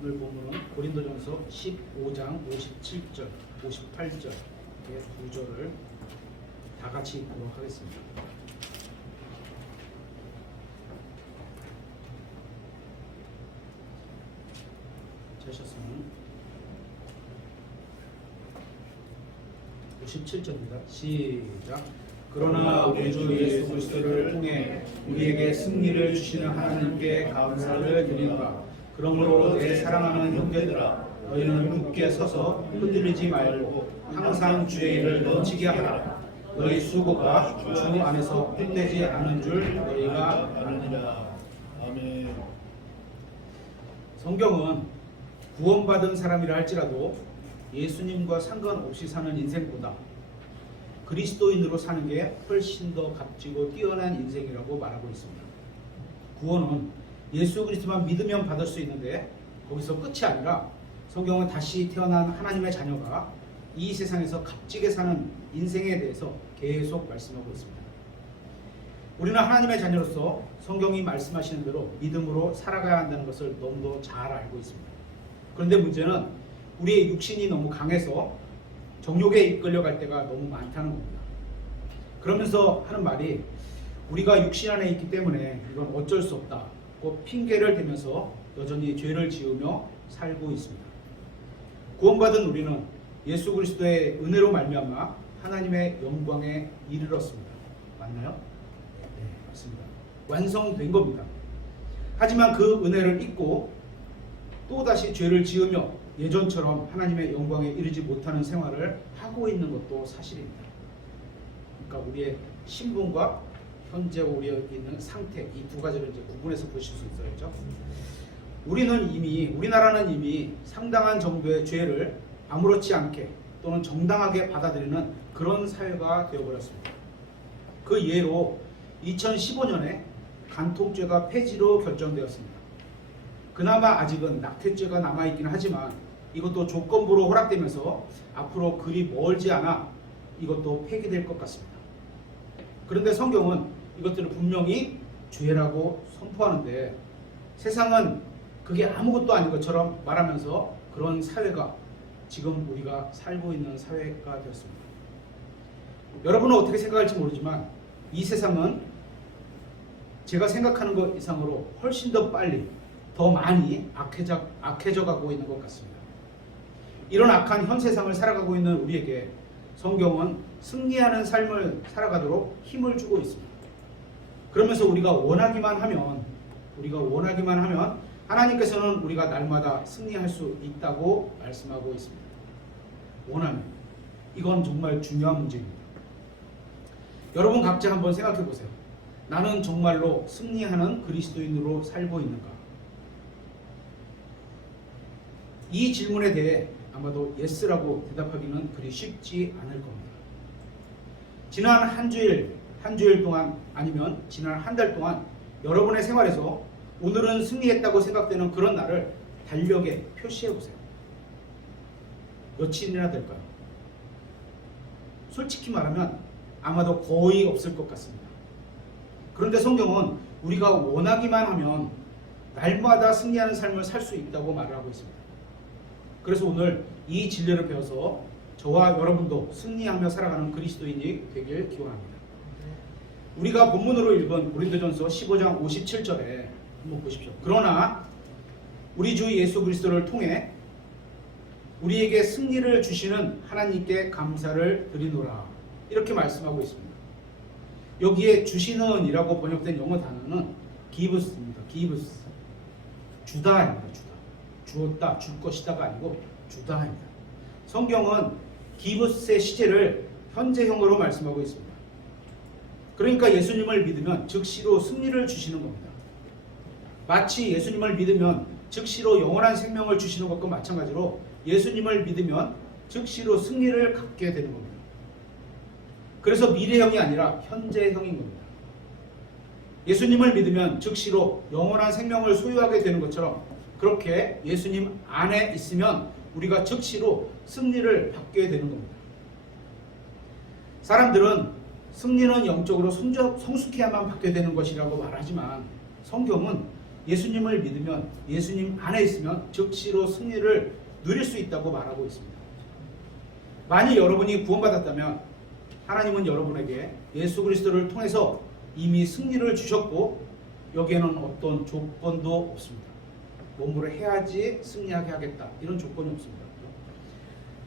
오늘 본문은 고린도전서 15장 57절, 58절의 구절을 다 같이 읽도록 하겠습니다. 되셨으면 57절입니다. 시작. 그러나 우리 주 예수 그리스도를 통해 우리에게 승리를 주시는 하나님께 감사를 드리노라. 그러므로 내 사랑하는 형제들아, 너희는 굳게 서서 흔들리지 말고 항상 주의 일을 넘치게 하라. 너희 수고가 주 안에서 헛되지 않는 줄 너희가 아느니라. 아멘. 성경은 구원받은 사람이라 할지라도 예수님과 상관없이 사는 인생보다 그리스도인으로 사는 게 훨씬 더 값지고 뛰어난 인생이라고 말하고 있습니다. 구원은 예수 그리스도만 믿으면 받을 수 있는데 거기서 끝이 아니라 성경은 다시 태어난 하나님의 자녀가 이 세상에서 값지게 사는 인생에 대해서 계속 말씀하고 있습니다. 우리는 하나님의 자녀로서 성경이 말씀하시는 대로 믿음으로 살아가야 한다는 것을 너무도 잘 알고 있습니다. 그런데 문제는 우리의 육신이 너무 강해서 정욕에 이끌려갈 때가 너무 많다는 겁니다. 그러면서 하는 말이 우리가 육신 안에 있기 때문에 이건 어쩔 수 없다고 핑계를 대면서 여전히 죄를 지으며 살고 있습니다. 구원받은 우리는 예수 그리스도의 은혜로 말미암아 하나님의 영광에 이르렀습니다. 맞나요? 네, 맞습니다. 완성된 겁니다. 하지만 그 은혜를 잊고 또다시 죄를 지으며 예전처럼 하나님의 영광에 이르지 못하는 생활을 하고 있는 것도 사실입니다. 그러니까 우리의 신분과 현재 우리에 있는 상태, 이 두 가지를 이제 구분해서 보실 수 있어야죠. 우리나라는 이미 상당한 정도의 죄를 아무렇지 않게 또는 정당하게 받아들이는 그런 사회가 되어버렸습니다. 그 예로 2015년에 간통죄가 폐지로 결정되었습니다. 그나마 아직은 낙태죄가 남아있긴 하지만 이것도 조건부로 허락되면서 앞으로 그리 멀지 않아 이것도 폐기될 것 같습니다. 그런데 성경은 이것들을 분명히 죄라고 선포하는데 세상은 그게 아무것도 아닌 것처럼 말하면서 그런 사회가 지금 우리가 살고 있는 사회가 되었습니다. 여러분은 어떻게 생각할지 모르지만 이 세상은 제가 생각하는 것 이상으로 훨씬 더 빨리 더 많이 악해져 가고 있는 것 같습니다. 이런 악한 현 세상을 살아가고 있는 우리에게 성경은 승리하는 삶을 살아가도록 힘을 주고 있습니다. 그러면서 우리가 원하기만 하면 하나님께서는 우리가 날마다 승리할 수 있다고 말씀하고 있습니다. 원하면. 이건 정말 중요한 문제입니다. 여러분 각자 한번 생각해 보세요. 나는 정말로 승리하는 그리스도인으로 살고 있는가? 이 질문에 대해 아마도 예스라고 대답하기는 그리 쉽지 않을 겁니다. 지난 한 주일 동안 아니면 지난 한 달 동안 여러분의 생활에서 오늘은 승리했다고 생각되는 그런 날을 달력에 표시해 보세요. 며칠이나 될까요? 솔직히 말하면 아마도 거의 없을 것 같습니다. 그런데 성경은 우리가 원하기만 하면 날마다 승리하는 삶을 살 수 있다고 말을 하고 있습니다. 그래서 오늘 이 진리를 배워서 저와 여러분도 승리하며 살아가는 그리스도인이 되길 기원합니다. 우리가 본문으로 읽은 고린도전서 15장 57절에 한번 보십시오. 그러나 우리 주 예수 그리스도를 통해 우리에게 승리를 주시는 하나님께 감사를 드리노라. 이렇게 말씀하고 있습니다. 여기에 주시는 이라고 번역된 영어 단어는 gives입니다. gives. 주다입니다. 주었다, 줄 것이다가 아니고 주다입니다. 성경은 gives의 시제를 현재형으로 말씀하고 있습니다. 그러니까 예수님을 믿으면 즉시로 승리를 주시는 겁니다. 마치 예수님을 믿으면 즉시로 영원한 생명을 주시는 것과 마찬가지로 예수님을 믿으면 즉시로 승리를 갖게 되는 겁니다. 그래서 미래형이 아니라 현재형인 겁니다. 예수님을 믿으면 즉시로 영원한 생명을 소유하게 되는 것처럼 그렇게 예수님 안에 있으면 우리가 즉시로 승리를 받게 되는 겁니다. 사람들은 승리는 영적으로 성숙해야만 받게 되는 것이라고 말하지만 성경은 예수님을 믿으면, 예수님 안에 있으면 즉시로 승리를 누릴 수 있다고 말하고 있습니다. 만일 여러분이 구원받았다면 하나님은 여러분에게 예수 그리스도를 통해서 이미 승리를 주셨고 여기에는 어떤 조건도 없습니다. 뭐뭐를 해야지 승리하게 하겠다, 이런 조건이 없습니다.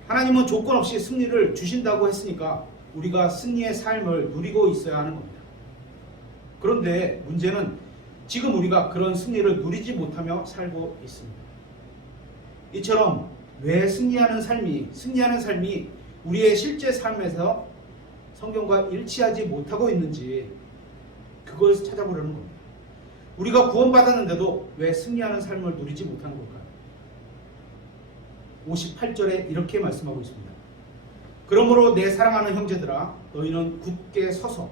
하나님은 조건 없이 승리를 주신다고 했으니까 우리가 승리의 삶을 누리고 있어야 하는 겁니다. 그런데 문제는 지금 우리가 그런 승리를 누리지 못하며 살고 있습니다. 이처럼 왜 승리하는 삶이 우리의 실제 삶에서 성경과 일치하지 못하고 있는지 그걸 찾아보려는 겁니다. 우리가 구원받았는데도 왜 승리하는 삶을 누리지 못하는 걸까요? 58절에 이렇게 말씀하고 있습니다. 그러므로 내 사랑하는 형제들아, 너희는 굳게 서서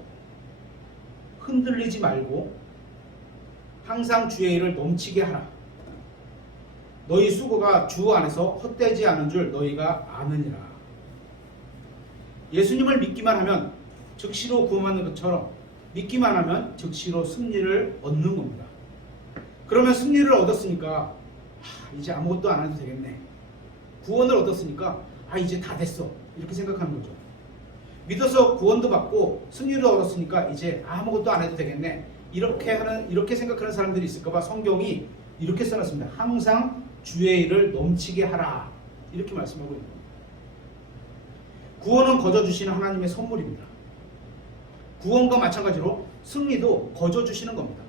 흔들리지 말고 항상 주의 일을 넘치게 하라. 너희 수고가 주 안에서 헛되지 않은 줄 너희가 아느니라. 예수님을 믿기만 하면 즉시로 구원받는 것처럼 믿기만 하면 즉시로 승리를 얻는 겁니다. 그러면 승리를 얻었으니까 이제 아무것도 안 해도 되겠네. 구원을 얻었으니까 이제 다 됐어, 이렇게 생각하는 거죠. 믿어서 구원도 받고 승리를 얻었으니까 이제 아무것도 안 해도 되겠네, 이렇게 생각하는 사람들이 있을까봐 성경이 이렇게 써놨습니다. 항상 주의 일을 넘치게 하라, 이렇게 말씀하고 있는 겁니다. 구원은 거저 주시는 하나님의 선물입니다. 구원과 마찬가지로 승리도 거저 주시는 겁니다.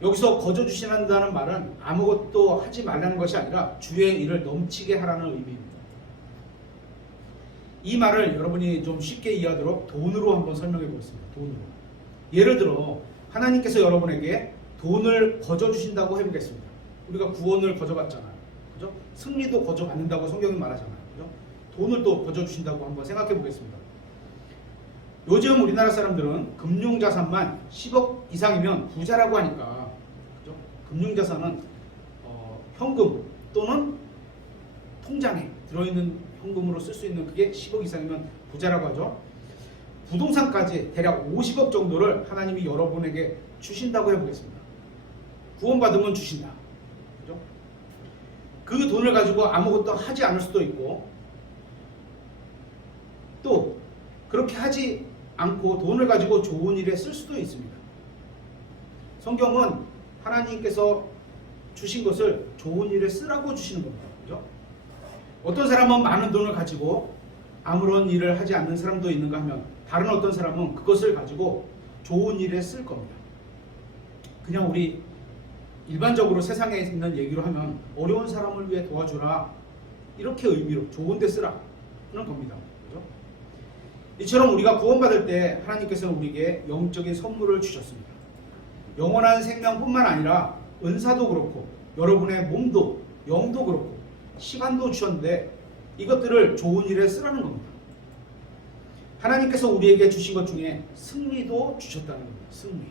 여기서 거저 주신다는 말은 아무것도 하지 말라는 것이 아니라 주의 일을 넘치게 하라는 의미입니다. 이 말을 여러분이 좀 쉽게 이해하도록 돈으로 한번 설명해 보겠습니다. 돈으로. 예를 들어 하나님께서 여러분에게 돈을 거저 주신다고 해보겠습니다. 우리가 구원을 거저 받잖아요. 그죠? 승리도 거저 받는다고 성경이 말하잖아요. 그죠? 돈을 또 거저 주신다고 한번 생각해 보겠습니다. 요즘 우리나라 사람들은 금융자산만 10억 이상이면 부자라고 하니까, 그죠? 금융자산은 현금 또는 통장에 들어있는 현금으로 쓸 수 있는 그게 10억 이상이면 부자라고 하죠. 부동산까지 대략 50억 정도를 하나님이 여러분에게 주신다고 해보겠습니다. 구원받으면 주신다. 그죠? 그 돈을 가지고 아무것도 하지 않을 수도 있고, 또 그렇게 하지 않고 돈을 가지고 좋은 일에 쓸 수도 있습니다. 성경은 하나님께서 주신 것을 좋은 일에 쓰라고 주시는 겁니다. 그죠? 어떤 사람은 많은 돈을 가지고 아무런 일을 하지 않는 사람도 있는가 하면, 다른 어떤 사람은 그것을 가지고 좋은 일에 쓸 겁니다. 그냥 우리 일반적으로 세상에 있는 얘기로 하면 어려운 사람을 위해 도와주라, 이렇게 의미로 좋은 데 쓰라 그런 겁니다. 그죠? 이처럼 우리가 구원받을 때 하나님께서는 우리에게 영적인 선물을 주셨습니다. 영원한 생명뿐만 아니라 은사도 그렇고 여러분의 몸도 영도 그렇고 시간도 주셨는데 이것들을 좋은 일에 쓰라는 겁니다. 하나님께서 우리에게 주신 것 중에 승리도 주셨다는 겁니다. 승리.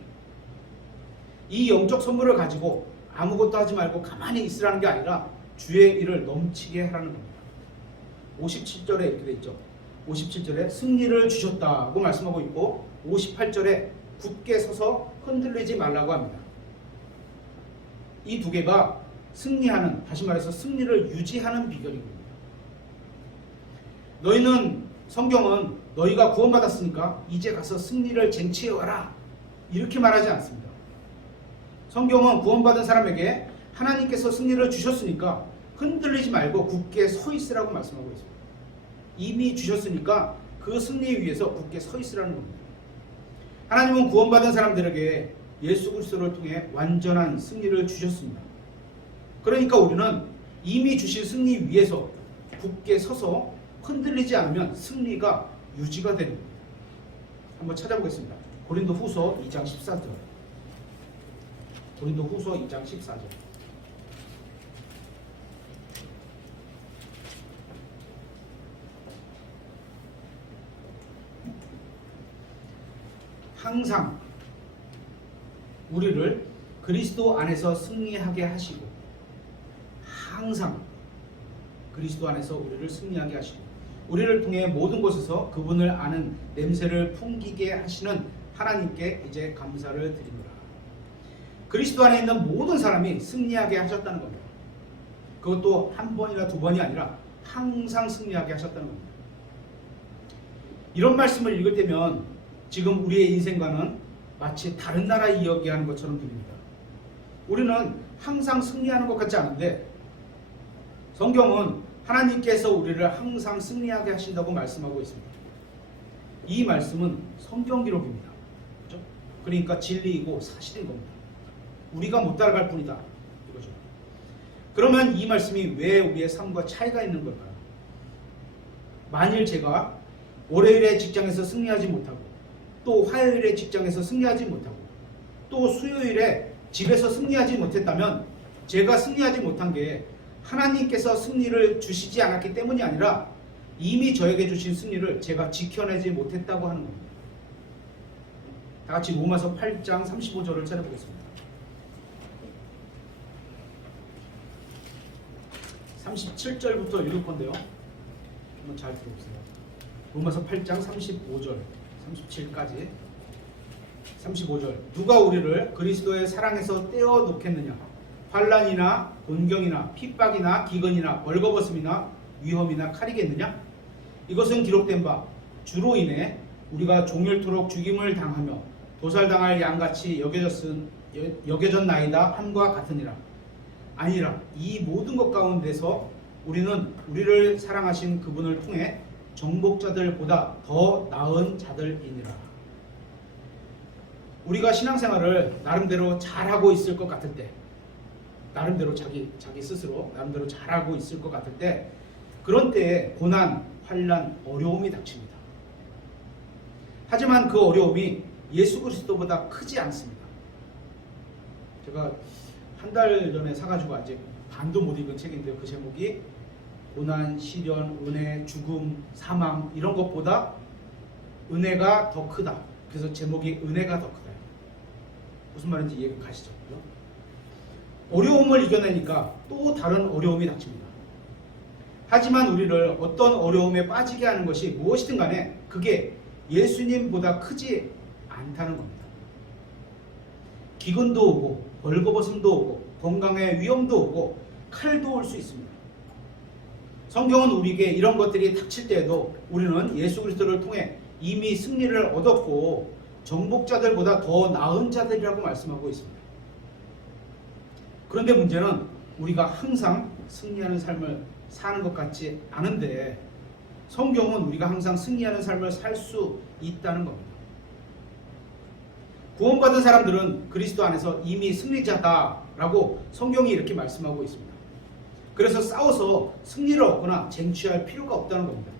이 영적 선물을 가지고 아무것도 하지 말고 가만히 있으라는 게 아니라 주의 일을 넘치게 하라는 겁니다. 57절에 이렇게 돼 있죠. 57절에 승리를 주셨다고 말씀하고 있고 58절에 굳게 서서 흔들리지 말라고 합니다. 이 두 개가 승리하는, 다시 말해서 승리를 유지하는 비결인 겁니다. 너희는, 성경은 너희가 구원받았으니까 이제 가서 승리를 쟁취해와라, 이렇게 말하지 않습니다. 성경은 구원받은 사람에게 하나님께서 승리를 주셨으니까 흔들리지 말고 굳게 서 있으라고 말씀하고 있습니다. 이미 주셨으니까 그 승리 위해서 굳게 서 있으라는 겁니다. 하나님은 구원받은 사람들에게 예수 그리스도를 통해 완전한 승리를 주셨습니다. 그러니까 우리는 이미 주신 승리 위에서 굳게 서서 흔들리지 않으면 승리가 유지가 되는 겁니다. 한번 찾아보겠습니다. 고린도 후서 2장 14절. 고린도 후서 2장 14절. 항상 우리를 그리스도 안에서 승리하게 하시고, 항상 그리스도 안에서 우리를 승리하게 하시고, 우리를 통해 모든 곳에서 그분을 아는 냄새를 풍기게 하시는 하나님께 이제 감사를 드립니다. 그리스도 안에 있는 모든 사람이 승리하게 하셨다는 겁니다. 그것도 한 번이나 두 번이 아니라 항상 승리하게 하셨다는 겁니다. 이런 말씀을 읽을 때면 지금 우리의 인생과는 마치 다른 나라 이야기하는 것처럼 들립니다. 우리는 항상 승리하는 것 같지 않은데 성경은 하나님께서 우리를 항상 승리하게 하신다고 말씀하고 있습니다. 이 말씀은 성경 기록입니다. 그렇죠? 그러니까 진리이고 사실인 겁니다. 우리가 못 따라갈 뿐이다. 이거죠. 그러면 이 말씀이 왜 우리의 삶과 차이가 있는 걸까요? 만일 제가 월요일에 직장에서 승리하지 못하고 또 화요일에 직장에서 승리하지 못하고 또 수요일에 집에서 승리하지 못했다면 제가 승리하지 못한 게 하나님께서 승리를 주시지 않았기 때문이 아니라 이미 저에게 주신 승리를 제가 지켜내지 못했다고 하는 겁니다. 다 같이 로마서 8장 35절을 찾아보겠습니다. 37절부터 읽을 건데요. 한번 잘 들어보세요. 로마서 8장 35절, 37까지. 35절. 누가 우리를 그리스도의 사랑에서 떼어 놓겠느냐? 환난이나 곤경이나 핍박이나 기근이나 벌거벗음이나 위험이나 칼이겠느냐? 이것은 기록된 바 주로 인해 우리가 종일토록 죽임을 당하며 도살당할 양같이 여겨졌나이다 함과 같으니라. 아니라 이 모든 것 가운데서 우리는 우리를 사랑하신 그분을 통해 정복자들보다 더 나은 자들이니라. 우리가 신앙생활을 나름대로 잘하고 있을 것 같을 때, 나름대로 자기 스스로 나름대로 잘하고 있을 것 같을 때, 그런 때에 고난, 환난, 어려움이 닥칩니다. 하지만 그 어려움이 예수 그리스도보다 크지 않습니다. 제가 한 달 전에 사가지고 아직 반도 못 읽은 책인데요. 그 제목이 고난, 시련, 은혜, 죽음, 사망 이런 것보다 은혜가 더 크다. 그래서 제목이 은혜가 더 크다. 무슨 말인지 이해가 가시죠? 그렇죠? 어려움을 이겨내니까 또 다른 어려움이 닥칩니다. 하지만 우리를 어떤 어려움에 빠지게 하는 것이 무엇이든 간에 그게 예수님보다 크지 않다는 겁니다. 기근도 오고 벌거벗음도 오고 건강에 위험도 오고 칼도 올 수 있습니다. 성경은 우리에게 이런 것들이 닥칠 때에도 우리는 예수 그리스도를 통해 이미 승리를 얻었고 정복자들보다 더 나은 자들이라고 말씀하고 있습니다. 그런데 문제는 우리가 항상 승리하는 삶을 사는 것 같지 않은데 성경은 우리가 항상 승리하는 삶을 살 수 있다는 겁니다. 구원받은 사람들은 그리스도 안에서 이미 승리자다라고 성경이 이렇게 말씀하고 있습니다. 그래서 싸워서 승리를 얻거나 쟁취할 필요가 없다는 겁니다.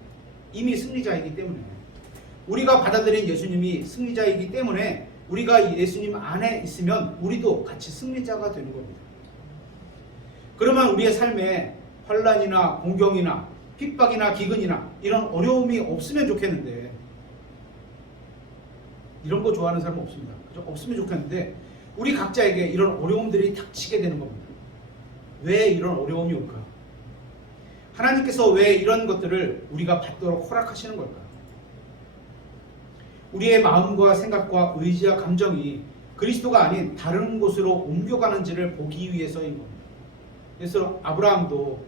이미 승리자이기 때문에. 우리가 받아들인 예수님이 승리자이기 때문에 우리가 예수님 안에 있으면 우리도 같이 승리자가 되는 겁니다. 그러면 우리의 삶에 환난이나 공경이나 핍박이나 기근이나 이런 어려움이 없으면 좋겠는데, 이런 거 좋아하는 사람은 없습니다. 그죠? 없으면 좋겠는데 우리 각자에게 이런 어려움들이 닥치게 되는 겁니다. 왜 이런 어려움이 올까? 하나님께서 왜 이런 것들을 우리가 받도록 허락하시는 걸까? 우리의 마음과 생각과 의지와 감정이 그리스도가 아닌 다른 곳으로 옮겨가는지를 보기 위해서인 겁니다. 그래서 아브라함도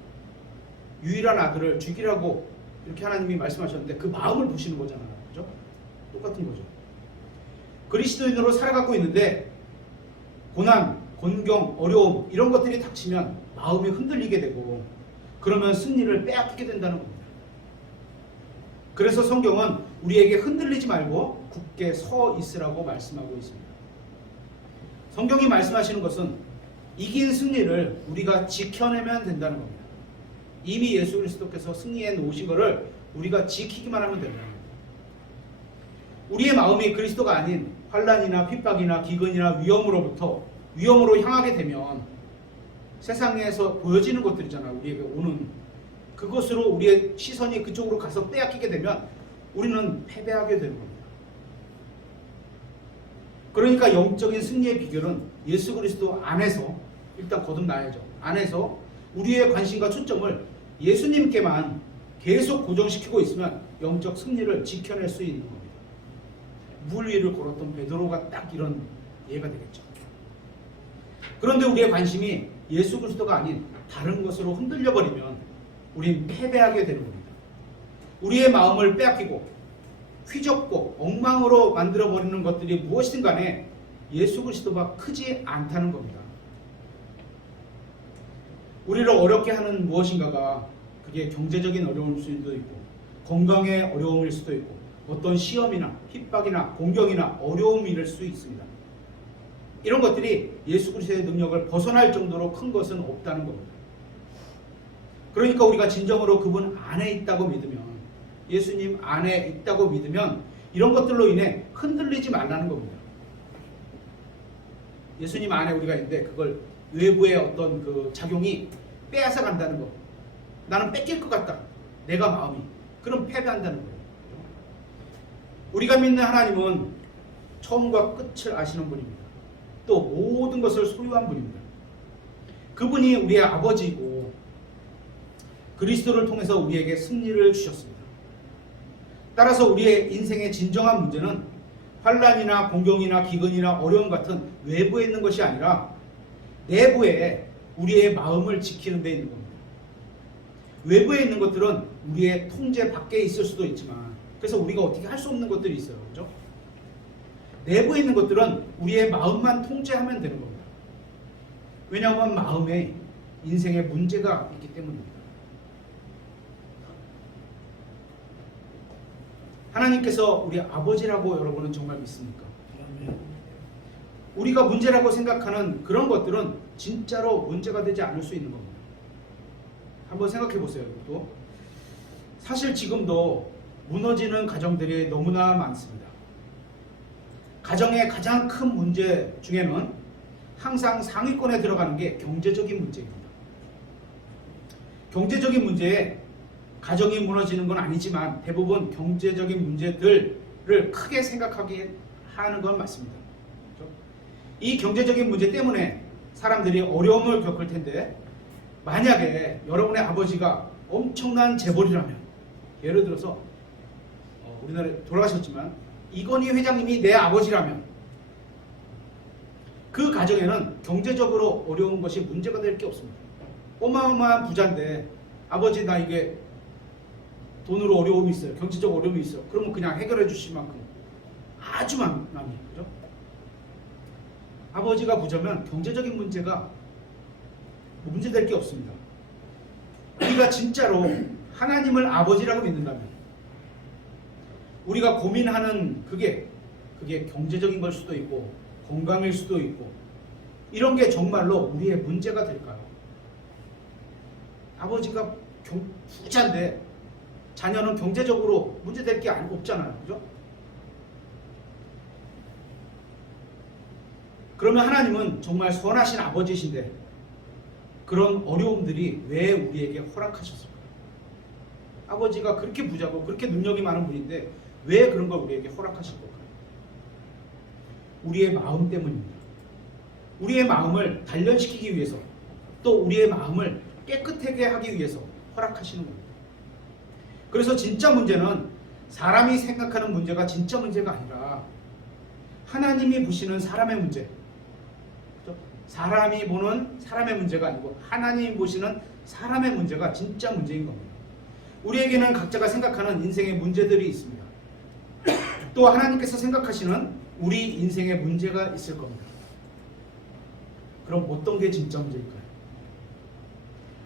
유일한 아들을 죽이라고 이렇게 하나님이 말씀하셨는데 그 마음을 보시는 거잖아요. 그죠? 똑같은 거죠. 그리스도인으로 살아가고 있는데 고난, 곤경, 어려움 이런 것들이 닥치면 마음이 흔들리게 되고 그러면 승리를 빼앗기게 된다는 겁니다. 그래서 성경은 우리에게 흔들리지 말고 굳게 서 있으라고 말씀하고 있습니다. 성경이 말씀하시는 것은 이긴 승리를 우리가 지켜내면 된다는 겁니다. 이미 예수 그리스도께서 승리해 놓으신 것을 우리가 지키기만 하면 된다는 겁니다. 우리의 마음이 그리스도가 아닌 환난이나 핍박이나 기근이나 위험으로 향하게 되면 세상에서 보여지는 것들이잖아요. 우리에게 오는 그것으로 우리의 시선이 그쪽으로 가서 빼앗기게 되면 우리는 패배하게 되는 겁니다. 그러니까 영적인 승리의 비결은 예수 그리스도 안에서 일단 거듭나야죠. 안에서 우리의 관심과 초점을 예수님께만 계속 고정시키고 있으면 영적 승리를 지켜낼 수 있는 겁니다. 물 위를 걸었던 베드로가 딱 이런 예가 되겠죠. 그런데 우리의 관심이 예수 그리스도가 아닌 다른 것으로 흔들려 버리면 우린 패배하게 되는 겁니다. 우리의 마음을 빼앗기고 휘젓고 엉망으로 만들어 버리는 것들이 무엇이든 간에 예수 그리스도가 크지 않다는 겁니다. 우리를 어렵게 하는 무엇인가가 그게 경제적인 어려움일 수도 있고 건강의 어려움일 수도 있고 어떤 시험이나 핍박이나 공경이나 어려움일 수 있습니다. 이런 것들이 예수 그리스도의 능력을 벗어날 정도로 큰 것은 없다는 겁니다. 그러니까 우리가 진정으로 그분 안에 있다고 믿으면, 예수님 안에 있다고 믿으면 이런 것들로 인해 흔들리지 말라는 겁니다. 예수님 안에 우리가 있는데 그걸 외부의 어떤 그 작용이 빼앗아 간다는 거. 나는 뺏길 것 같다. 내가 마음이. 그럼 패배한다는 거예요. 우리가 믿는 하나님은 처음과 끝을 아시는 분입니다. 또 모든 것을 소유한 분입니다. 그분이 우리의 아버지이고 그리스도를 통해서 우리에게 승리를 주셨습니다. 따라서 우리의 인생의 진정한 문제는 환난이나 공경이나 기근이나 어려움 같은 외부에 있는 것이 아니라 내부에 우리의 마음을 지키는 데 있는 겁니다. 외부에 있는 것들은 우리의 통제 밖에 있을 수도 있지만, 그래서 우리가 어떻게 할 수 없는 것들이 있어요. 그렇죠? 내부에 있는 것들은 우리의 마음만 통제하면 되는 겁니다. 왜냐하면 마음에 인생의 문제가 있기 때문입니다. 하나님께서 우리 아버지라고 여러분은 정말 믿습니까? 우리가 문제라고 생각하는 그런 것들은 진짜로 문제가 되지 않을 수 있는 겁니다. 한번 생각해 보세요. 또 사실 지금도 무너지는 가정들이 너무나 많습니다. 가정의 가장 큰 문제 중에는 항상 상위권에 들어가는 게 경제적인 문제입니다. 경제적인 문제에 가정이 무너지는 건 아니지만 대부분 경제적인 문제들을 크게 생각하게 하는 건 맞습니다. 그렇죠? 이 경제적인 문제 때문에 사람들이 어려움을 겪을 텐데, 만약에 여러분의 아버지가 엄청난 재벌이라면, 예를 들어서 우리나라에 돌아가셨지만 이건희 회장님이 내 아버지라면 그 가정에는 경제적으로 어려운 것이 문제가 될 게 없습니다. 어마어마한 부자인데 아버지 나 이게 돈으로 어려움이 있어요. 경제적 어려움이 있어요. 그러면 그냥 해결해 주실 만큼 아주 많이, 그죠? 아버지가 부자면 경제적인 문제가 문제될 게 없습니다. 우리가 진짜로 하나님을 아버지라고 믿는다면, 우리가 고민하는 그게 경제적인 걸 수도 있고 건강일 수도 있고 이런 게 정말로 우리의 문제가 될까요? 아버지가 부자인데 자녀는 경제적으로 문제될 게 없잖아요. 그죠? 그러면 하나님은 정말 선하신 아버지이신데 그런 어려움들이 왜 우리에게 허락하셨을까요? 아버지가 그렇게 부자고 그렇게 능력이 많은 분인데 왜 그런 걸 우리에게 허락하실 걸까요? 우리의 마음 때문입니다. 우리의 마음을 단련시키기 위해서, 또 우리의 마음을 깨끗하게 하기 위해서 허락하시는 겁니다. 그래서 진짜 문제는 사람이 생각하는 문제가 진짜 문제가 아니라 하나님이 보시는 사람의 문제, 사람이 보는 사람의 문제가 아니고 하나님이 보시는 사람의 문제가 진짜 문제인 겁니다. 우리에게는 각자가 생각하는 인생의 문제들이 있습니다. 또 하나님께서 생각하시는 우리 인생의 문제가 있을 겁니다. 그럼 어떤 게 진짜 문제일까요?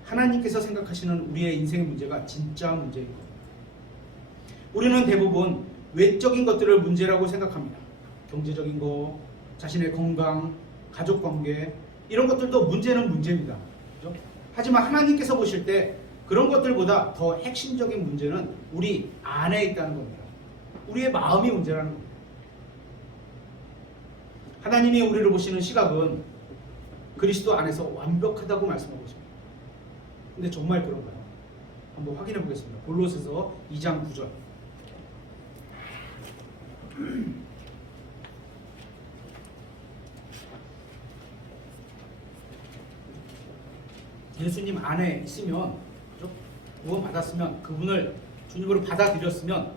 하나님께서 생각하시는 우리의 인생의 문제가 진짜 문제인 겁니다. 우리는 대부분 외적인 것들을 문제라고 생각합니다. 경제적인 거, 자신의 건강, 가족관계, 이런 것들도 문제는 문제입니다. 그렇죠? 하지만 하나님께서 보실 때 그런 것들보다 더 핵심적인 문제는 우리 안에 있다는 겁니다. 우리의 마음이 문제라는 겁니다. 하나님이 우리를 보시는 시각은 그리스도 안에서 완벽하다고 말씀하고 있습니다. 근데 정말 그런가요? 한번 확인해 보겠습니다. 골로새서 2장 9절. 예수님 안에 있으면, 그렇죠? 구원 받았으면, 그분을 주님으로 받아들였으면,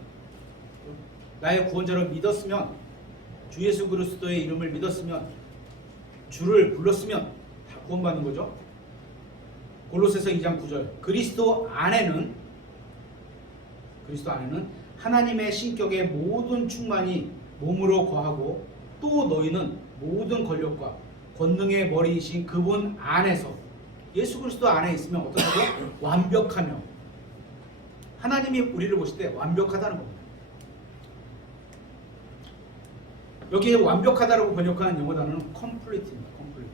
나의 구원자를 믿었으면, 주 예수 그리스도의 이름을 믿었으면, 주를 불렀으면 구원받는 거죠. 골로새서 2장 9절. 그리스도 안에는 하나님의 신격의 모든 충만이 몸으로 거하고 또 너희는 모든 권력과 권능의 머리이신 그분 안에서 예수 그리스도 안에 있으면 어떻다고? 완벽하며 하나님이 우리를 보실 때 완벽하다는 겁니다. 여기에 완벽하다라고 번역하는 영어 단어는 complete입니다. complete.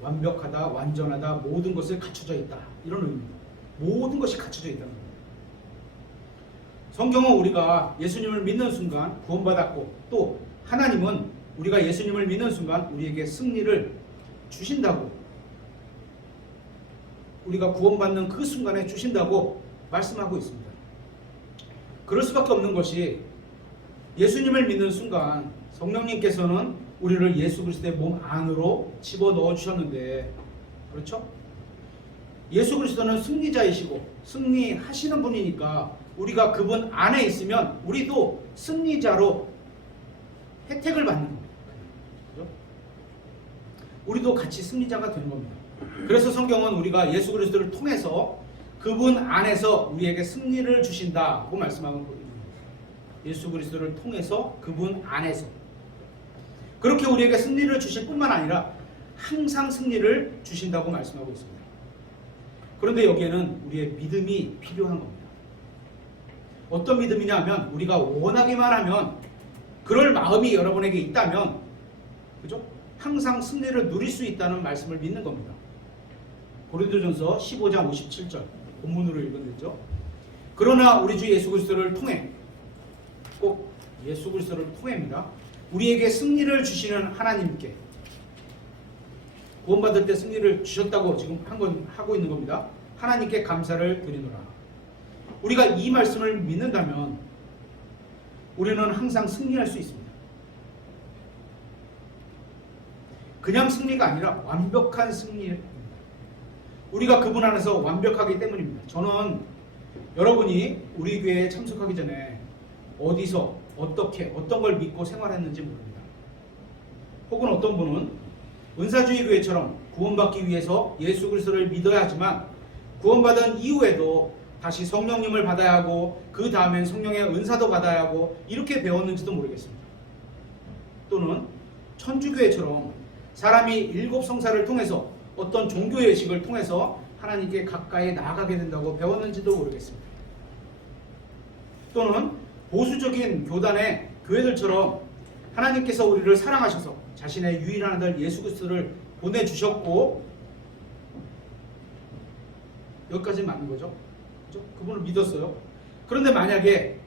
완벽하다, 완전하다, 모든 것을 갖춰져 있다. 이런 의미입니다. 모든 것이 갖춰져 있다는 겁니다. 성경은 우리가 예수님을 믿는 순간 구원받았고 또 하나님은 우리가 예수님을 믿는 순간 우리에게 승리를 주신다고, 우리가 구원받는 그 순간에 주신다고 말씀하고 있습니다. 그럴 수밖에 없는 것이 예수님을 믿는 순간 성령님께서는 우리를 예수 그리스도의 몸 안으로 집어넣어 주셨는데, 그렇죠? 예수 그리스도는 승리자이시고 승리하시는 분이니까 우리가 그분 안에 있으면 우리도 승리자로 혜택을 받는 겁니다. 그렇죠? 우리도 같이 승리자가 되는 겁니다. 그래서 성경은 우리가 예수 그리스도를 통해서 그분 안에서 우리에게 승리를 주신다고 말씀하고 있습니다. 예수 그리스도를 통해서 그분 안에서 그렇게 우리에게 승리를 주실 뿐만 아니라 항상 승리를 주신다고 말씀하고 있습니다. 그런데 여기에는 우리의 믿음이 필요한 겁니다. 어떤 믿음이냐 하면 우리가 원하기만 하면, 그럴 마음이 여러분에게 있다면, 그죠? 항상 승리를 누릴 수 있다는 말씀을 믿는 겁니다. 고린도전서 15장 57절 본문으로 읽었죠. 그러나 우리 주 예수 그리스도를 통해, 꼭 예수 그리스도를 통해입니다. 우리에게 승리를 주시는 하나님께, 구원받을 때 승리를 주셨다고 지금 하고 있는 겁니다. 하나님께 감사를 드리노라. 우리가 이 말씀을 믿는다면 우리는 항상 승리할 수 있습니다. 그냥 승리가 아니라 완벽한 승리입니다. 우리가 그분 안에서 완벽하기 때문입니다. 저는 여러분이 우리 교회에 참석하기 전에 어디서 어떻게 어떤 걸 믿고 생활했는지 모릅니다. 혹은 어떤 분은 은사주의 교회처럼 구원받기 위해서 예수 그리스도를 믿어야 하지만 구원받은 이후에도 다시 성령님을 받아야 하고 그 다음엔 성령의 은사도 받아야 하고 이렇게 배웠는지도 모르겠습니다. 또는 천주교회처럼 사람이 일곱 성사를 통해서 어떤 종교의식을 통해서 하나님께 가까이 나아가게 된다고 배웠는지도 모르겠습니다. 또는 보수적인 교단의 교회들처럼 하나님께서 우리를 사랑하셔서 자신의 유일한 아들 예수 그리스도를 보내주셨고, 여기까지 맞는 거죠. 그렇죠? 그분을 믿었어요. 그런데 만약에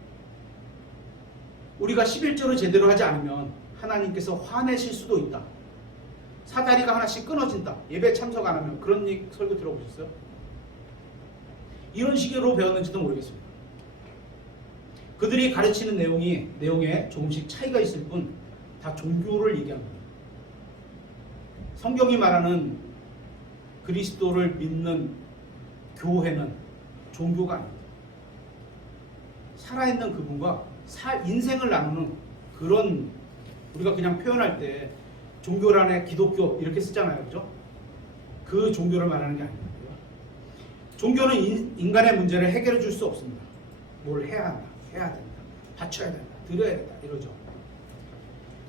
우리가 11조를 제대로 하지 않으면 하나님께서 화내실 수도 있다. 사다리가 하나씩 끊어진다. 예배 참석 안 하면. 그런 설교 들어보셨어요? 이런 식으로 배웠는지도 모르겠습니다. 그들이 가르치는 내용에 조금씩 차이가 있을 뿐 다 종교를 얘기한 겁니다. 성경이 말하는 그리스도를 믿는 교회는 종교가 아닙니다. 살아있는 그분과 인생을 나누는 그런, 우리가 그냥 표현할 때 종교란에 기독교 이렇게 쓰잖아요. 그죠? 그 종교를 말하는 게 아닙니다. 종교는 인간의 문제를 해결해 줄 수 없습니다. 뭘 해야 한다, 해야 된다, 바쳐야 된다, 드려야 된다 이러죠.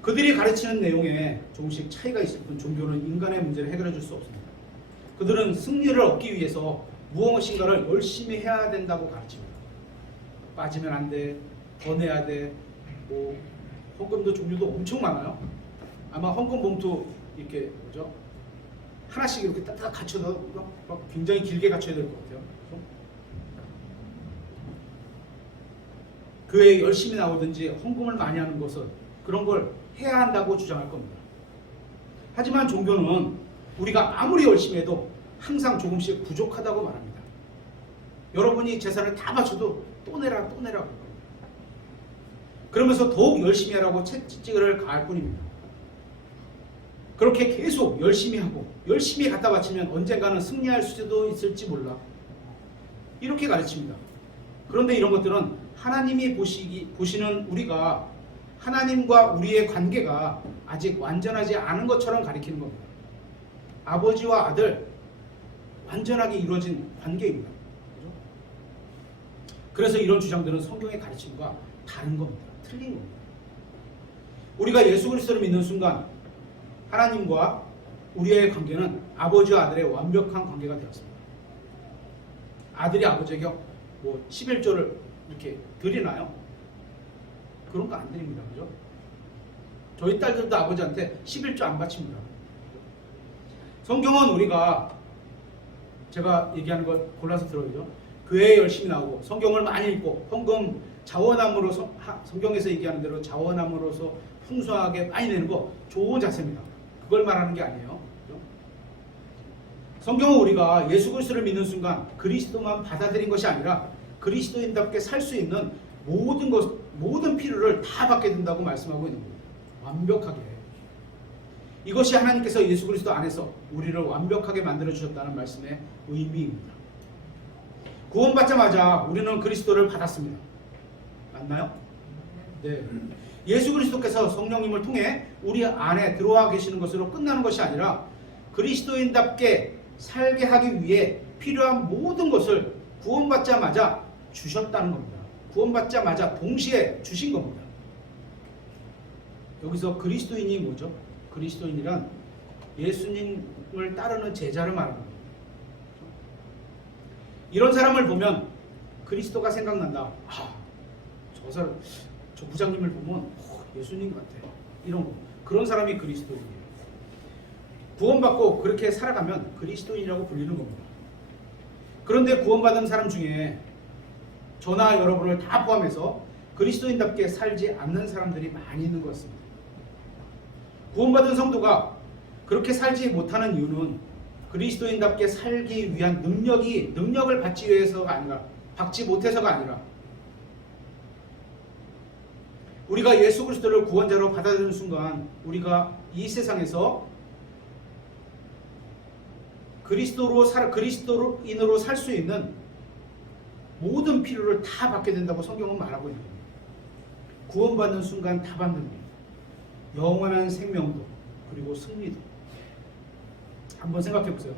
그들이 가르치는 내용에 조금씩 차이가 있을 뿐 종교는 인간의 문제를 해결해 줄 수 없습니다. 그들은 승리를 얻기 위해서 무엇인가를 열심히 해야 된다고 가르칩니다. 빠지면 안 돼, 더 내야 돼, 뭐 헌금도 종류도 엄청 많아요. 아마 헌금 봉투 이렇게 뭐죠? 하나씩 이렇게 딱 갖춰서 막 굉장히 길게 갖춰야 될 것 같아요. 교회에 열심히 나오든지 헌금을 많이 하는 것은 그런 걸 해야 한다고 주장할 겁니다. 하지만 종교는 우리가 아무리 열심히 해도 항상 조금씩 부족하다고 말합니다. 여러분이 재산을 다 바쳐도 또 내라 또 내라 그럴 겁니다. 그러면서 더욱 열심히 하라고 채찍질을 가할 뿐입니다. 그렇게 계속 열심히 하고 열심히 갖다 바치면 언젠가는 승리할 수도 있을지 몰라. 이렇게 가르칩니다. 그런데 이런 것들은 하나님이 보시는 우리가 하나님과 우리의 관계가 아직 완전하지 않은 것처럼 가리키는 겁니다. 아버지와 아들 완전하게 이루어진 관계입니다. 그죠? 그래서 이런 주장들은 성경의 가르침과 다른 겁니다. 틀린 겁니다. 우리가 예수 그리스도를 믿는 순간 하나님과 우리의 관계는 아버지와 아들의 완벽한 관계가 되었습니다. 아들이 아버지에게 뭐 11조를 이렇게 드리나요? 그런 거 안 드립니다. 그죠? 저희 딸들도 아버지한테 11조 안 바칩니다. 성경은 우리가 제가 얘기하는 걸 골라서 들어야죠. 교회에 열심히 나오고 성경을 많이 읽고 헌금 자원함으로서 성경에서 얘기하는 대로 자원함으로서 풍성하게 많이 내는 거 좋은 자세입니다. 그걸 말하는 게 아니에요. 그렇죠? 성경은 우리가 예수 그리스도를 믿는 순간 그리스도만 받아들인 것이 아니라 그리스도인답게 살 수 있는 모든 필요를 다 받게 된다고 말씀하고 있는 겁니다. 완벽하게. 이것이 하나님께서 예수 그리스도 안에서 우리를 완벽하게 만들어 주셨다는 말씀의 의미입니다. 구원받자마자 우리는 그리스도를 받았습니다. 맞나요? 네. 예수 그리스도께서 성령님을 통해 우리 안에 들어와 계시는 것으로 끝나는 것이 아니라 그리스도인답게 살게 하기 위해 필요한 모든 것을 구원받자마자 주셨다는 겁니다. 구원받자마자 동시에 주신 겁니다. 여기서 그리스도인이 뭐죠? 그리스도인이란 예수님을 따르는 제자를 말하는 겁니다. 이런 사람을 보면 그리스도가 생각난다. 저 부장님을 보면 예수님 같아. 이런 거. 그런 사람이 그리스도인이에요. 구원받고 그렇게 살아가면 그리스도인이라고 불리는 겁니다. 그런데 구원받은 사람 중에 저나 여러분을 다 포함해서 그리스도인답게 살지 않는 사람들이 많이 있는 것 같습니다. 구원받은 성도가 그렇게 살지 못하는 이유는 그리스도인답게 살기 위한 능력을 받지 위해서가 아니라, 받지 못해서가 아니라, 우리가 예수 그리스도를 구원자로 받아들이는 순간 우리가 이 세상에서 그리스도인으로 살 수 있는 모든 필요를 다 받게 된다고 성경은 말하고 있는 겁니다. 구원받는 순간 다 받는 겁니다. 영원한 생명도 그리고 승리도. 한번 생각해 보세요.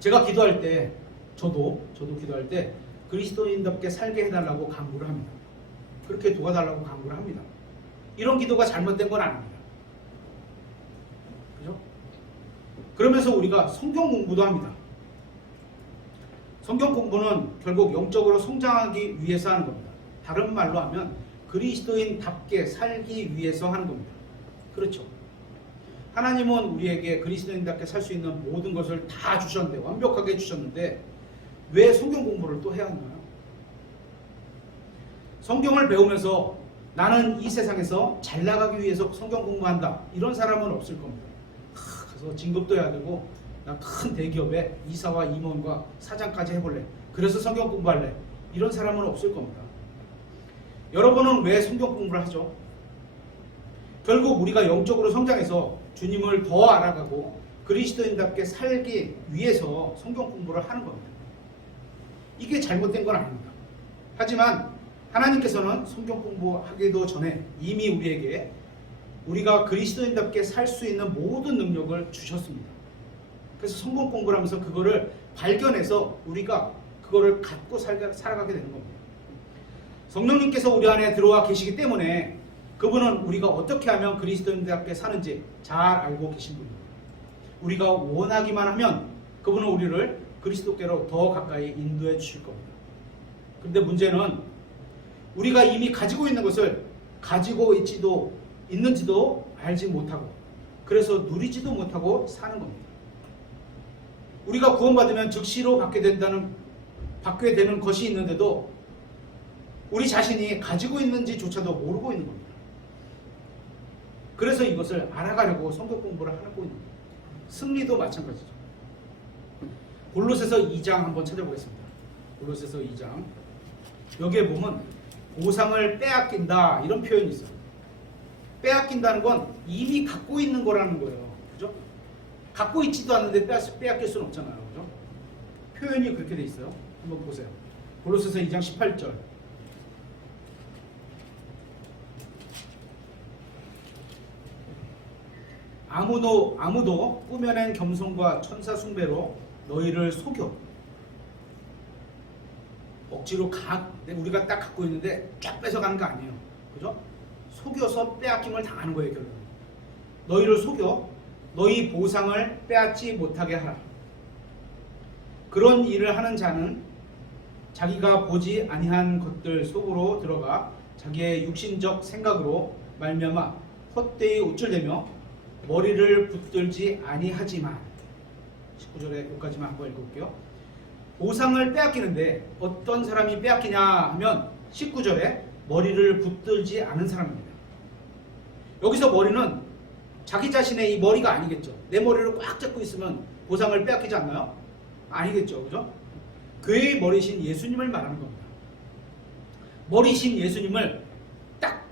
제가 기도할 때 저도 기도할 때 그리스도인답게 살게 해달라고 간구를 합니다. 그렇게 도와달라고 간구를 합니다. 이런 기도가 잘못된 건 아닙니다. 그죠? 그러면서 우리가 성경 공부도 합니다. 성경 공부는 결국 영적으로 성장하기 위해서 하는 겁니다. 다른 말로 하면 그리스도인답게 살기 위해서 하는 겁니다. 그렇죠? 하나님은 우리에게 그리스도인답게 살 수 있는 모든 것을 다 주셨는데, 완벽하게 주셨는데 왜 성경 공부를 또 해야 하나요? 성경을 배우면서 나는 이 세상에서 잘 나가기 위해서 성경 공부한다, 이런 사람은 없을 겁니다. 가서 진급도 해야 되고 나 큰 대기업에 이사와 임원과 사장까지 해볼래, 그래서 성경 공부할래, 이런 사람은 없을 겁니다. 여러분은 왜 성경 공부를 하죠? 결국 우리가 영적으로 성장해서 주님을 더 알아가고 그리스도인답게 살기 위해서 성경 공부를 하는 겁니다. 이게 잘못된 건 아닙니다. 하지만 하나님께서는 성경 공부하기도 전에 이미 우리에게 우리가 그리스도인답게 살 수 있는 모든 능력을 주셨습니다. 그래서 성경 공부를 하면서 그거를 발견해서 우리가 그거를 갖고 살아가게 되는 겁니다. 성령님께서 우리 안에 들어와 계시기 때문에 그분은 우리가 어떻게 하면 그리스도인답게 사는지 잘 알고 계신 분입니다. 우리가 원하기만 하면 그분은 우리를 그리스도께로 더 가까이 인도해 주실 겁니다. 그런데 문제는 우리가 이미 가지고 있는 것을 가지고 있는지도 알지 못하고, 그래서 누리지도 못하고 사는 겁니다. 우리가 구원받으면 즉시로 받게 되는 것이 있는데도 우리 자신이 가지고 있는지조차도 모르고 있는 겁니다. 그래서 이것을 알아가려고 성경 공부를 하고 있는 겁니다. 승리도 마찬가지죠. 골로새서 2장 한번 찾아보겠습니다. 골로새서 2장. 여기에 보면 보상을 빼앗긴다, 이런 표현이 있어요. 빼앗긴다는 건 이미 갖고 있는 거라는 거예요. 그죠? 갖고 있지도 않는데 빼앗길 수는 없잖아요. 그죠? 표현이 그렇게 돼 있어요. 한번 보세요. 골로새서 2장 18절. 아무도 꾸며낸 겸손과 천사 숭배로 너희를 속여 억지로 우리가 딱 갖고 있는데 쫙 뺏어가는 거 아니에요. 그죠? 속여서 빼앗김을 당하는 거예요. 결국 너희를 속여 너희 보상을 빼앗지 못하게 하라. 그런 일을 하는 자는 자기가 보지 아니한 것들 속으로 들어가 자기의 육신적 생각으로 말미암아 헛되이 우쭐대며 머리를 붙들지 아니하지만 19절에 여기까지만 한번 읽어볼게요. 보상을 빼앗기는데 어떤 사람이 빼앗기냐 하면 19절에 머리를 붙들지 않은 사람입니다. 여기서 머리는 자기 자신의 이 머리가 아니겠죠. 내 머리를 꽉 잡고 있으면 보상을 빼앗기지 않나요? 아니겠죠. 그죠? 그의 머리신 예수님을 말하는 겁니다. 머리신 예수님을 딱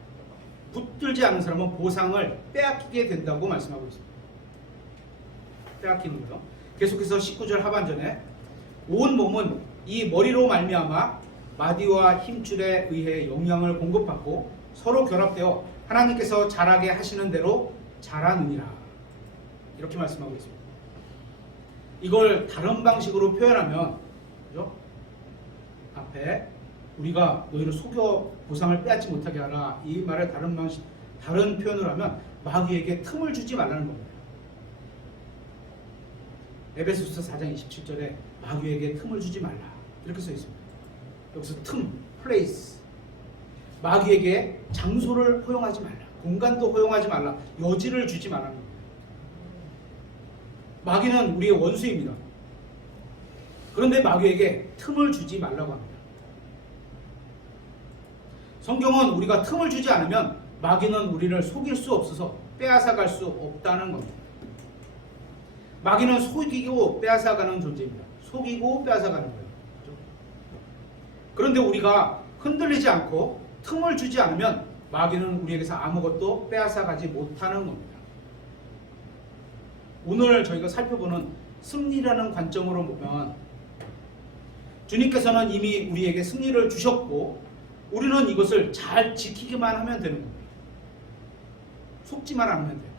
붙들지 않은 사람은 보상을 빼앗기게 된다고 말씀하고 있습니다. 빼앗기는 거죠. 계속해서 19절 하반전에 온 몸은 이 머리로 말미암아 마디와 힘줄에 의해 영양을 공급받고 서로 결합되어 하나님께서 자라게 하시는 대로 자라느니라. 이렇게 말씀하고 있습니다. 이걸 다른 방식으로 표현하면, 그죠? 앞에 우리가 너희를 속여 보상을 빼앗지 못하게 하라, 이 말을 다른 표현으로 하면 마귀에게 틈을 주지 말라는 겁니다. 에베소서 4장 27절에 마귀에게 틈을 주지 말라 이렇게 써 있습니다. 여기서 틈, 플레이스, 마귀에게 장소를 허용하지 말라, 공간도 허용하지 말라, 여지를 주지 말라는 겁니다. 마귀는 우리의 원수입니다. 그런데 마귀에게 틈을 주지 말라고 합니다. 성경은 우리가 틈을 주지 않으면 마귀는 우리를 속일 수 없어서 빼앗아갈 수 없다는 겁니다. 마귀는 속이고 빼앗아가는 존재입니다. 속이고 빼앗아가는 거예요. 그렇죠? 그런데 우리가 흔들리지 않고 틈을 주지 않으면 마귀는 우리에게서 아무것도 빼앗아가지 못하는 겁니다. 오늘 저희가 살펴보는 승리라는 관점으로 보면 주님께서는 이미 우리에게 승리를 주셨고 우리는 이것을 잘 지키기만 하면 되는 겁니다. 속지만 않으면 돼요.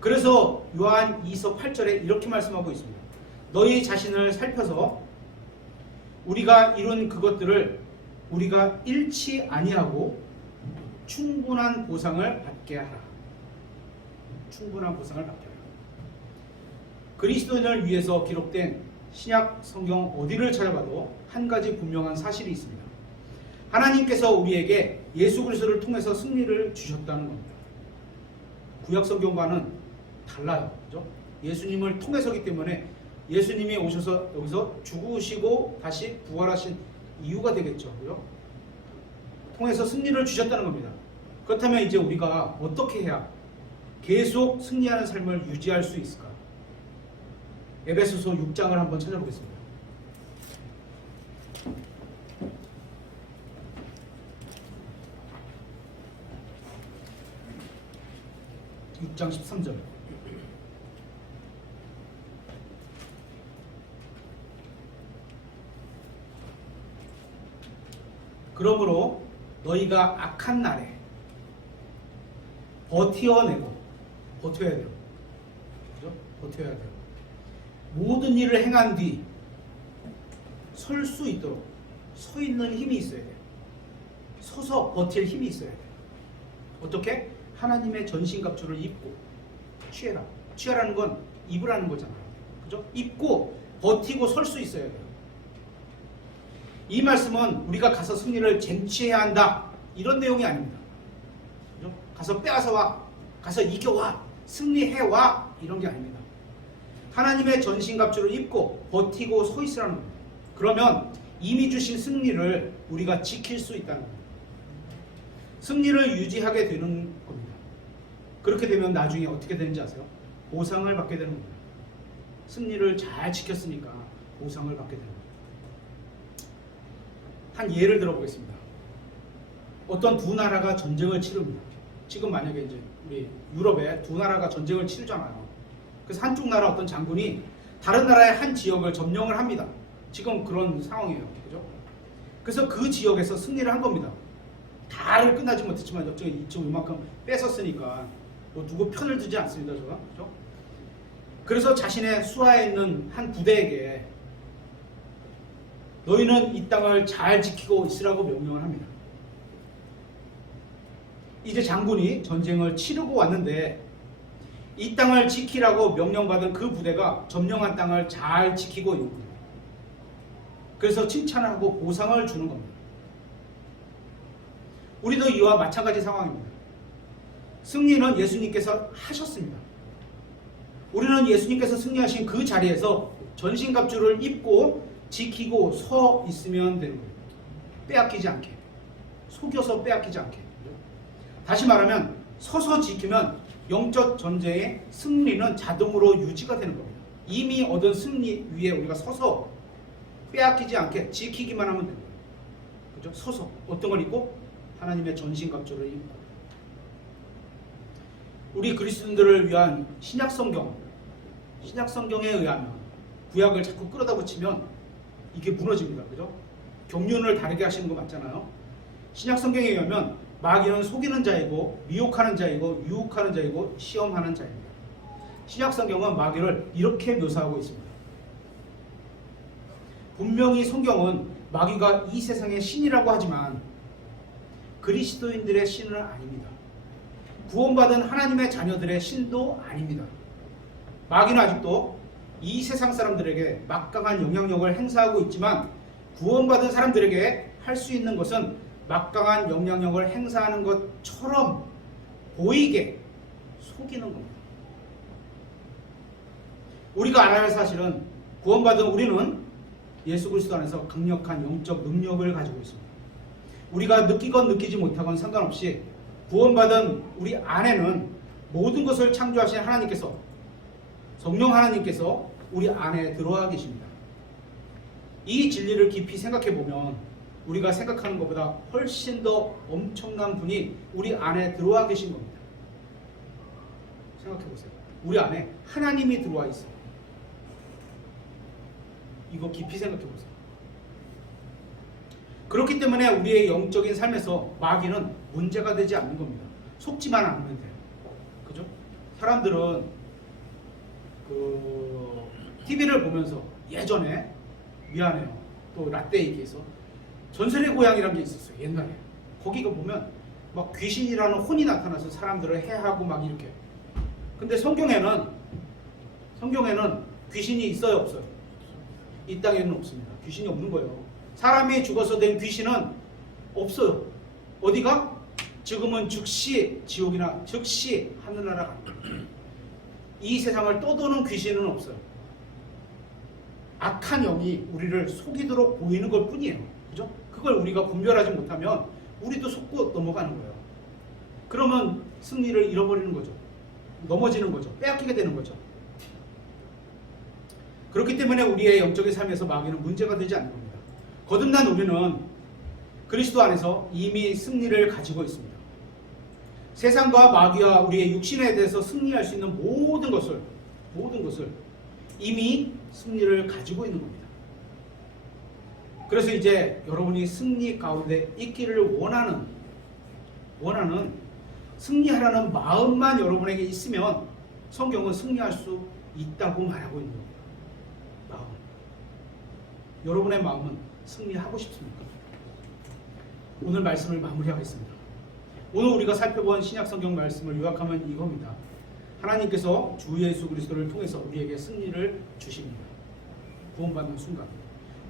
그래서 요한 2서 8절에 이렇게 말씀하고 있습니다. 너희 자신을 살펴서 우리가 이룬 그것들을 우리가 잃지 아니하고 충분한 보상을 받게 하라. 충분한 보상을 받게 하라. 그리스도인을 위해서 기록된 신약 성경 어디를 찾아봐도 한 가지 분명한 사실이 있습니다. 하나님께서 우리에게 예수 그리스도를 통해서 승리를 주셨다는 겁니다. 구약 성경과는 달라요. 그죠? 예수님을 통해서기 때문에 예수님이 오셔서 여기서 죽으시고 다시 부활하신 이유가 되겠죠. 그죠? 통해서 승리를 주셨다는 겁니다. 그렇다면 이제 우리가 어떻게 해야 계속 승리하는 삶을 유지할 수 있을까? 에베소서 6장을 한번 찾아보겠습니다. 6장 13절. 그러므로 너희가 악한 날에 버텨야 돼요. 그죠? 버텨야 돼요. 모든 일을 행한 뒤 설 수 있도록 서 있는 힘이 있어야 돼요. 서서 버틸 힘이 있어야 돼요. 어떻게? 하나님의 전신갑주를 입고 취해라. 취하라는 건 입으라는 거잖아요. 그죠? 입고 버티고 설 수 있어야 돼요. 이 말씀은 우리가 가서 승리를 쟁취해야 한다 이런 내용이 아닙니다. 그죠? 가서 빼앗아 와, 가서 이겨와, 승리해와 이런 게 아닙니다. 하나님의 전신갑주를 입고 버티고 서 있으라는 겁니다. 그러면 이미 주신 승리를 우리가 지킬 수 있다는 겁니다. 승리를 유지하게 되는 겁니다. 그렇게 되면 나중에 어떻게 되는지 아세요? 보상을 받게 되는 겁니다. 승리를 잘 지켰으니까 보상을 받게 되는 겁니다. 한 예를 들어보겠습니다. 어떤 두 나라가 전쟁을 치릅니다. 지금 만약에 이제 우리 유럽에 두 나라가 전쟁을 치르잖아요. 그래서 한쪽 나라 어떤 장군이 다른 나라의 한 지역을 점령을 합니다. 지금 그런 상황이에요. 그죠? 그래서 그 지역에서 승리를 한 겁니다. 다를 끝나지 못했지만 이쪽 이만큼 뺏었으니까 뭐 누구 편을 두지 않습니다, 제가. 그죠? 그래서 자신의 수하에 있는 한 부대에게 너희는 이 땅을 잘 지키고 있으라고 명령을 합니다. 이제 장군이 전쟁을 치르고 왔는데 이 땅을 지키라고 명령받은 그 부대가 점령한 땅을 잘 지키고 있는 겁니다. 그래서 칭찬을 하고 보상을 주는 겁니다. 우리도 이와 마찬가지 상황입니다. 승리는 예수님께서 하셨습니다. 우리는 예수님께서 승리하신 그 자리에서 전신갑주를 입고 지키고 서 있으면 되는 거예요. 빼앗기지 않게. 속여서 빼앗기지 않게. 다시 말하면 서서 지키면 영적 전쟁의 승리는 자동으로 유지가 되는 겁니다. 이미 얻은 승리 위에 우리가 서서 빼앗기지 않게 지키기만 하면 됩니다. 그죠? 서서 어떤 걸 입고? 하나님의 전신갑주를 입고. 우리 그리스도인들을 위한 신약성경에 의하면 구약을 자꾸 끌어다 붙이면 이게 무너집니다. 그죠? 경륜을 다르게 하시는 거 맞잖아요. 신약성경에 의하면 마귀는 속이는 자이고 미혹하는 자이고 유혹하는 자이고 시험하는 자입니다. 신약성경은 마귀를 이렇게 묘사하고 있습니다. 분명히 성경은 마귀가 이 세상의 신이라고 하지만 그리스도인들의 신은 아닙니다. 구원받은 하나님의 자녀들의 신도 아닙니다. 마귀는 아직도 이 세상 사람들에게 막강한 영향력을 행사하고 있지만 구원받은 사람들에게 할 수 있는 것은 막강한 영향력을 행사하는 것처럼 보이게 속이는 겁니다. 우리가 알아야 할 사실은 구원받은 우리는 예수 그리스도 안에서 강력한 영적 능력을 가지고 있습니다. 우리가 느끼건 느끼지 못하건 상관없이 구원받은 우리 안에는 모든 것을 창조하신 하나님께서, 성령 하나님께서 우리 안에 들어와 계십니다. 이 진리를 깊이 생각해 보면 우리가 생각하는 것보다 훨씬 더 엄청난 분이 우리 안에 들어와 계신 겁니다. 생각해 보세요. 우리 안에 하나님이 들어와 있어요. 이거 깊이 생각해 보세요. 그렇기 때문에 우리의 영적인 삶에서 마귀는 문제가 되지 않는 겁니다. 속지만 않으면 돼요. 그죠? 사람들은 TV를 보면서 예전에 미안해요. 또 라떼 얘기해서 전설의 고향이라는 게 있었어요. 옛날에. 거기가 보면 막 귀신이라는 혼이 나타나서 사람들을 해하고 막 이렇게. 근데 성경에는 귀신이 있어요, 없어요? 이 땅에는 없습니다. 귀신이 없는 거예요. 사람이 죽어서 된 귀신은 없어요. 어디가? 지금은 즉시 지옥이나 즉시 하늘나라 갑니다. 이 세상을 떠도는 귀신은 없어요. 악한 영이 우리를 속이도록 보이는 것 뿐이에요. 그죠? 그걸 우리가 분별하지 못하면 우리도 속고 넘어가는 거예요. 그러면 승리를 잃어버리는 거죠. 넘어지는 거죠. 빼앗기게 되는 거죠. 그렇기 때문에 우리의 영적인 삶에서 마귀는 문제가 되지 않는 겁니다. 거듭난 우리는 그리스도 안에서 이미 승리를 가지고 있습니다. 세상과 마귀와 우리의 육신에 대해서 승리할 수 있는 모든 것을 이미 승리를 가지고 있는 겁니다. 그래서 이제 여러분이 승리 가운데 있기를 원하는 승리하라는 마음만 여러분에게 있으면 성경은 승리할 수 있다고 말하고 있는 겁니다. 마음. 여러분의 마음은 승리하고 싶습니까? 오늘 말씀을 마무리하겠습니다. 오늘 우리가 살펴본 신약성경 말씀을 요약하면 이겁니다. 하나님께서 주 예수 그리스도를 통해서 우리에게 승리를 주십니다. 구원받는 순간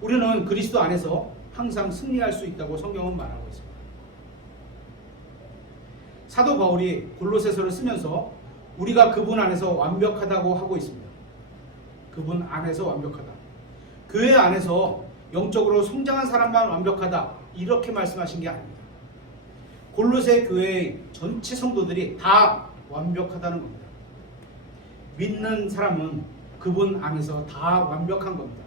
우리는 그리스도 안에서 항상 승리할 수 있다고 성경은 말하고 있습니다. 사도 바울이 골로새서를 쓰면서 우리가 그분 안에서 완벽하다고 하고 있습니다. 그분 안에서 완벽하다. 교회 안에서 영적으로 성장한 사람만 완벽하다 이렇게 말씀하신 게 아닙니다. 골로새 교회의 전체 성도들이 다 완벽하다는 겁니다. 믿는 사람은 그분 안에서 다 완벽한 겁니다.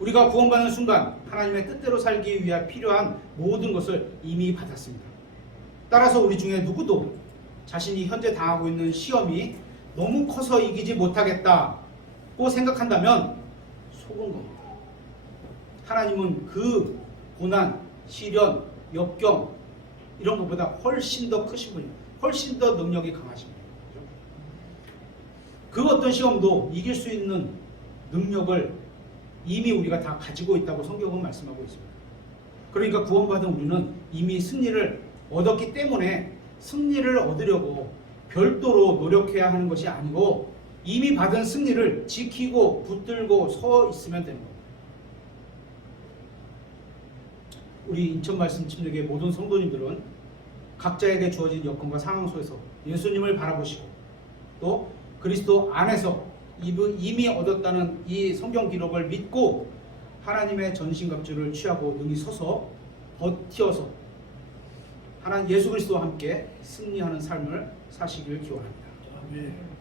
우리가 구원받는 순간 하나님의 뜻대로 살기 위해 필요한 모든 것을 이미 받았습니다. 따라서 우리 중에 누구도 자신이 현재 당하고 있는 시험이 너무 커서 이기지 못하겠다고 생각한다면 속은 겁니다. 하나님은 그 고난, 시련, 역경 이런 것보다 훨씬 더 크신 분이에요. 훨씬 더 능력이 강하십니다. 그 어떤 시험도 이길 수 있는 능력을 이미 우리가 다 가지고 있다고 성경은 말씀하고 있습니다. 그러니까 구원받은 우리는 이미 승리를 얻었기 때문에 승리를 얻으려고 별도로 노력해야 하는 것이 아니고 이미 받은 승리를 지키고 붙들고 서 있으면 되는 겁니다. 우리 인천 말씀 침례교회 모든 성도님들은 각자에게 주어진 여건과 상황 속에서 예수님을 바라보시고 또 그리스도 안에서 이미 얻었다는 이 성경 기록을 믿고 하나님의 전신갑주를 취하고 능히 서서 버티어서 하나님 예수 그리스도와 함께 승리하는 삶을 사시길 기원합니다. 아멘.